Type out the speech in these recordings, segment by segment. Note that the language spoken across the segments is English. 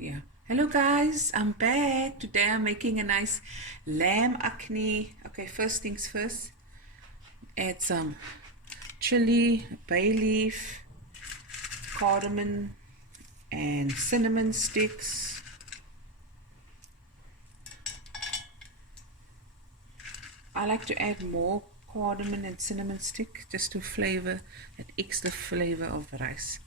Yeah. Hello guys, I'm back. Today I'm making a nice lamb Ahkni. Okay, first things first. Add some chili, bay leaf, cardamom, and cinnamon sticks. I like to add more cardamom and cinnamon stick just to flavor that extra flavor of the rice.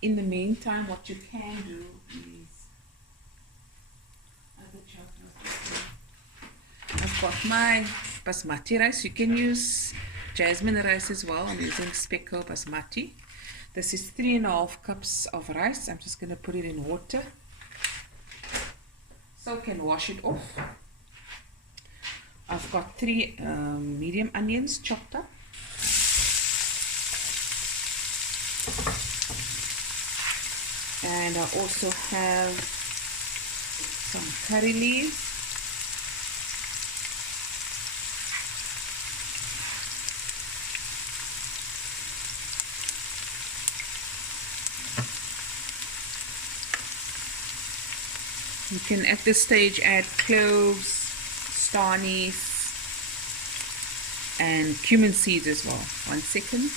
In the meantime, what you can do is I've got my basmati rice. You can use jasmine rice as well. I'm using speckle basmati. This is 3.5 cups of rice. I'm just going to put it in water so I can wash it off. I've got 3 medium onions chopped up. And I also have some curry leaves. You can at this stage add cloves, star anise, and cumin seeds as well. 1 second.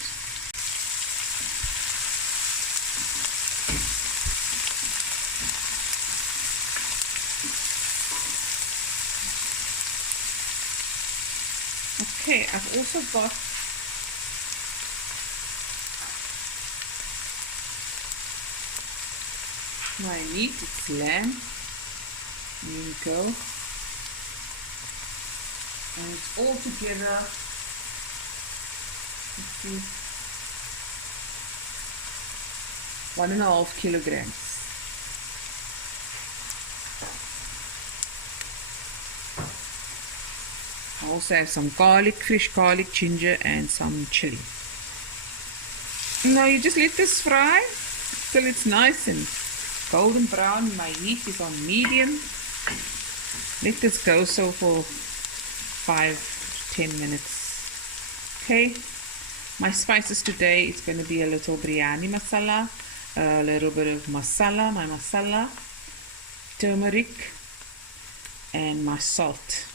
Okay, I've also got my meat. It's lamb. Here we go. And it's all together. Let's see, 1.5 kilograms. I also have some garlic, fresh garlic, ginger, and some chili. Now you just let this fry till it's nice and golden brown. My heat is on medium. Let this go so for 5 to 10 minutes. Okay, my spices today, it's going to be a little biryani masala, a little bit of masala, my masala, turmeric, and my salt,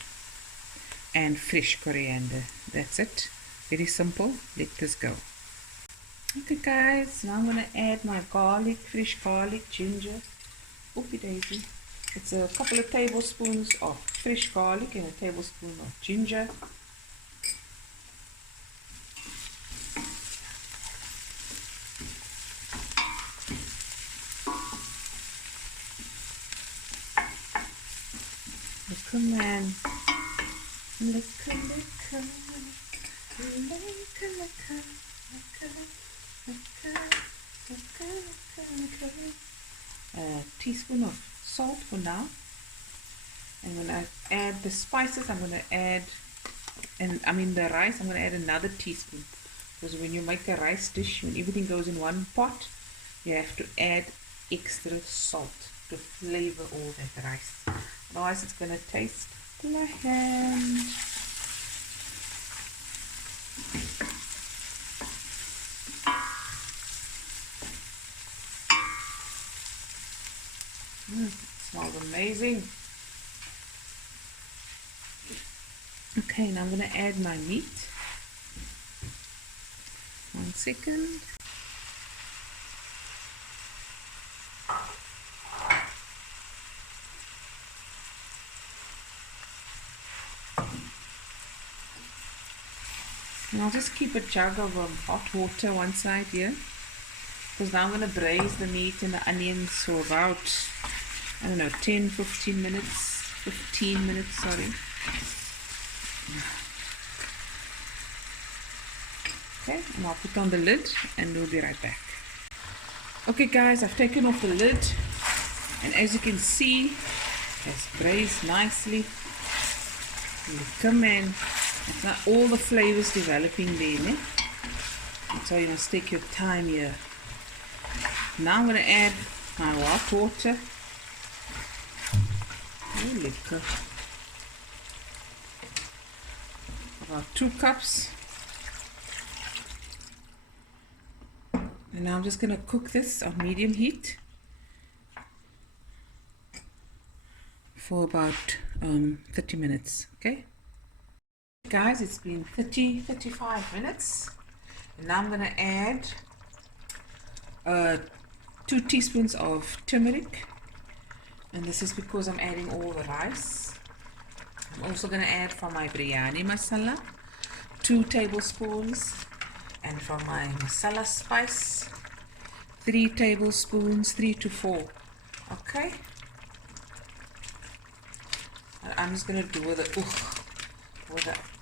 and fresh coriander. That's it. Very simple. Let this go. Okay guys, now I'm going to add my garlic, fresh garlic, ginger. Oopie daisy. It's a couple of tablespoons of fresh garlic and a tablespoon of ginger. Cumin. A teaspoon of salt for now. And when I add the spices, I'm going to add, the rice, I'm going to add another teaspoon. Because when you make a rice dish, when everything goes in one pot, you have to add extra salt to flavor all that rice. Otherwise it's going to taste bland. It smells amazing. Okay, now I'm going to add my meat. 1 second. And I'll just keep a jug of hot water one side here, because now I'm going to braise the meat and the onions for about, 15 minutes, sorry. Okay, and I'll put on the lid and we'll be right back. Okay guys, I've taken off the lid, and as you can see, it's braised nicely. Come in. It's not all the flavors developing there, né? So you must take your time here. Now I'm going to add my hot water. Oh, lekker. About 2 cups. And now I'm just going to cook this on medium heat. for about 30 minutes. Okay guys, it's been 35 minutes, and now I'm going to add 2 teaspoons of turmeric, and this is because I'm adding all the rice. I'm also going to add from my biryani masala 2 tablespoons, and from my masala spice 3 tablespoons, 3 to 4. Okay, and I'm just going to do with the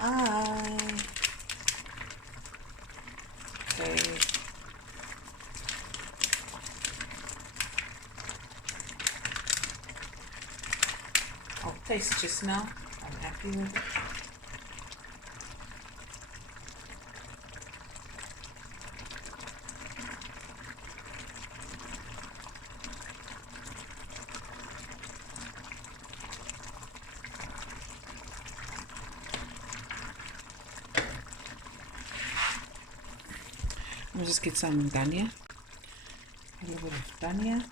eye. Okay, I'll taste just now. I'm happy with it. I'll just get some dhania, a little bit of dhania,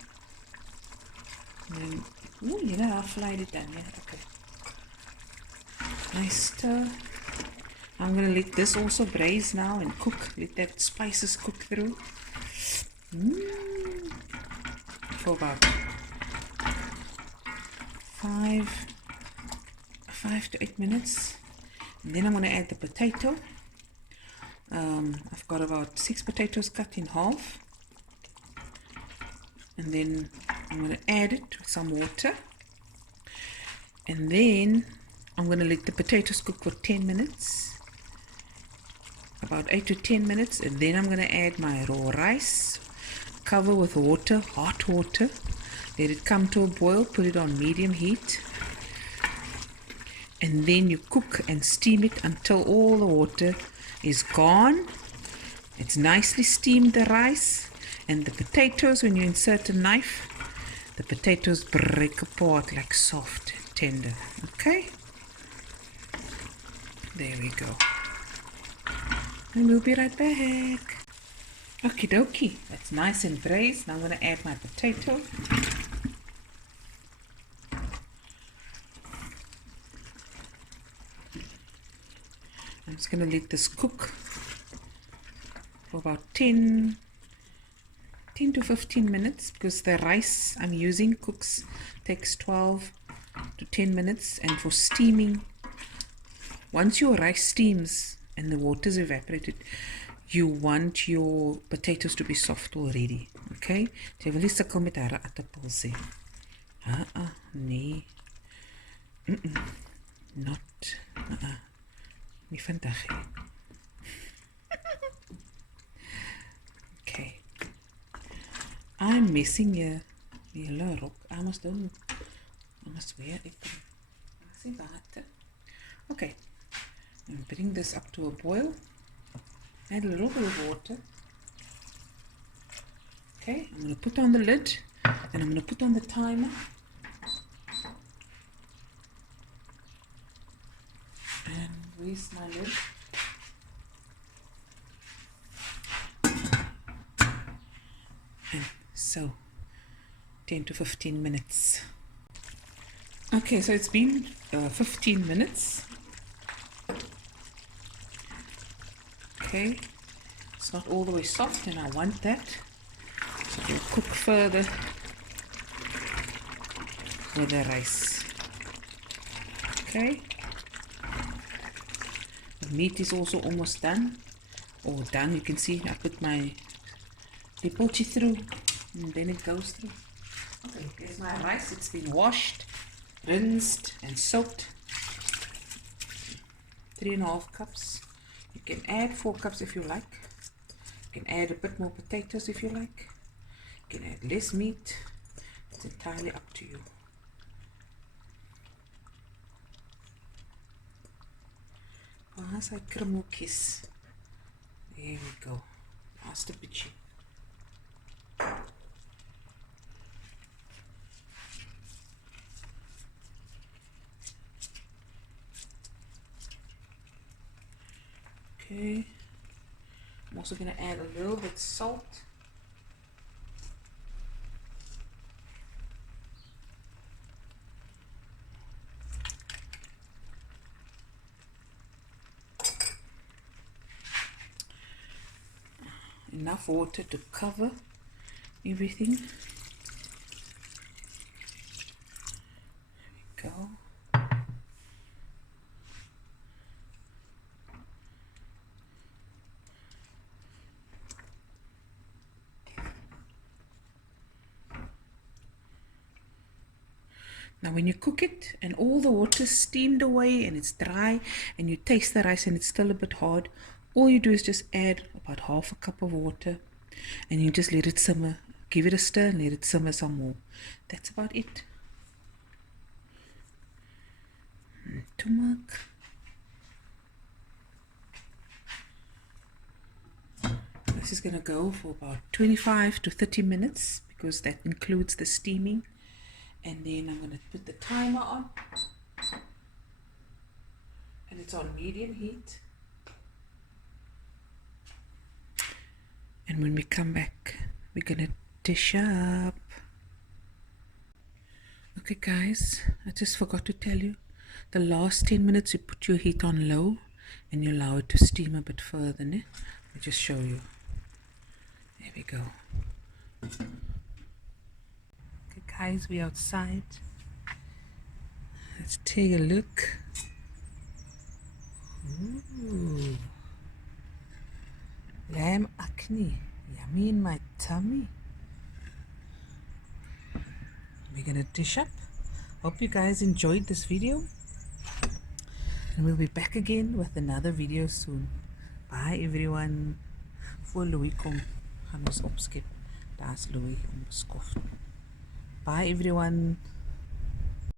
and then, ooh, you know, I've fried it dhania. Okay, nice stir. I'm gonna let this also braise now and cook. Let that spices cook through for about 5 to 8 minutes, and then I'm gonna add the potato. I've got about 6 potatoes cut in half, and then I'm going to add it with some water, and then I'm going to let the potatoes cook for 10 minutes, about 8 to 10 minutes, and then I'm going to add my raw rice, cover with water, hot water, let it come to a boil, put it on medium heat, and then you cook and steam it until all the water is gone. It's nicely steamed, the rice, and the potatoes. When you insert a knife, the potatoes break apart like soft and tender. Okay, there we go, and we'll be right back. Okie dokie, that's nice and braised. Now I'm going to add my potato. I'm just going to let this cook for about 10 to 15 minutes, because the rice I'm using takes 12 to 10 minutes. And for steaming, once your rice steams and the water's evaporated, you want your potatoes to be soft already. Okay, jy wil nie sukkel met haar aardappels hê. Nee, not nie vandag hê. Okay, I'm missing your rock. I must wear it. Okay, and bring this up to a boil. Add a little bit of water. Okay, I'm going to put on the lid, and I'm going to put on the timer. And where's my lid? And so 10 to 15 minutes. Okay, so it's been 15 minutes. Okay, it's not all the way soft, and I want that, so it will cook further with the rice. Okay, the meat is also almost done, or done. You can see I put my lipochi through, and then it goes through. Okay, here's my rice. It's been washed, rinsed and soaked. 3.5 cups. You can add 4 cups if you like. You can add a bit more potatoes if you like. You can add less meat. It's entirely up to you. As I krummeltjies. There we go. Last bietjie. Okay, I'm also going to add a little bit salt. enough water to cover everything. There we go. Now when you cook it and all the water's steamed away and it's dry and you taste the rice and it's still a bit hard, all you do is just add about half a cup of water and you just let it simmer. Give it a stir and let it simmer some more. That's about it. Tumak. This is going to go for about 25 to 30 minutes because that includes the steaming. And then I'm going to put the timer on, and it's on medium heat. And when we come back, we're going to dish up. Okay guys, I just forgot to tell you, the last 10 minutes you put your heat on low and you allow it to steam a bit further. Let me just show you. There we go. Guys, we're outside. Let's take a look. Ooh. Lamb Ahkni, yummy in my tummy. We're gonna dish up. Hope you guys enjoyed this video, and we'll be back again with another video soon. Bye everyone. Voor Louis kom, gaan ons opskep. Daar's Louis om beskof. Bye everyone.